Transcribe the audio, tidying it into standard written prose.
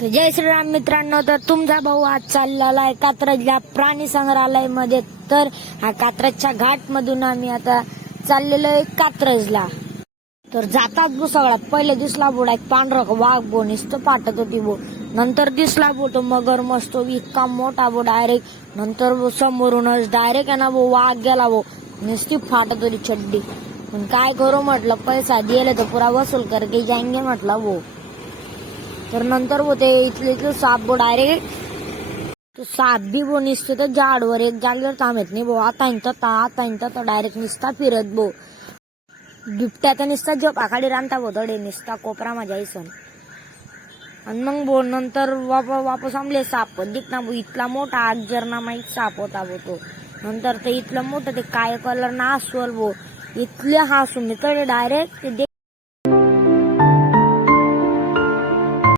तर जय श्रीराम मित्रांनो, तर तुमचा भाऊ आज चाललेला आहे कात्रजला प्राणी संग्रहालय मध्ये. तर हा कात्रजच्या घाट मधून आम्ही आता चाललेलो आहे कात्रजला. तर जातात बो सगळ्यात पहिले दिसला बोडा एक पांढरा वाघ बो नुसतं पाठत होती बो. नंतर दिसला बो तो मगर मस्त इतका मोठा बो डायरेक्ट. नंतर समोरूनच डायरेक्ट आहे ना बो वाघ गेला बो, नुसती फाटत होती चड्डी. पण काय करू म्हटलं, पैसा दिले तर पुरा वसूल करके जाएंगे म्हटलं वो. तर नंतर वो ते इथले साप बो डायरेक्ट तो साप बी बो निसतो तर झाडवर एक जागेवर थांबत नाही बो. आता डायरेक्ट निसता फिरत बो. बिबट्या तर निसता झोप आखाडी रांधता बो थोडे निसता कोपरामा जायसन. आणि मग बो नंतर वापस आमले साप दिखना बो. इथला मोठा अजगरना माहीत साप होता बो तो. नंतर ते इथलं मोठं ते काय कलर ना अस्वल बो इथले हसून तळे डायरेक्ट